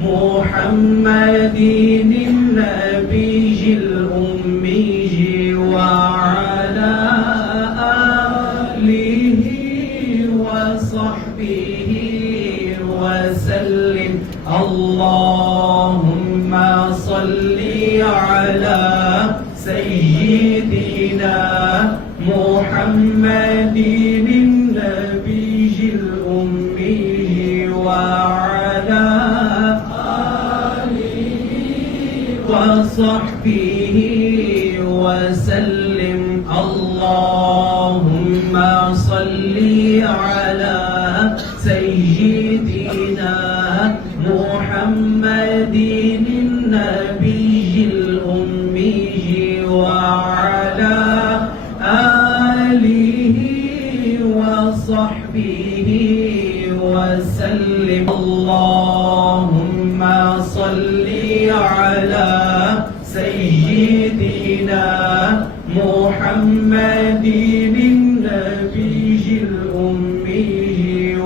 محمد النبي الأمي وعلى آله وصحبه وسلم. اللهم صل على سيدنا محمد النبي الأمي وعلى وصحبه وسلم. اللهم صل على سيدنا محمد النبي الأمي وعلى آله وصحبه وسلم. اللهم صل على سيدنا محمد النبي الأمي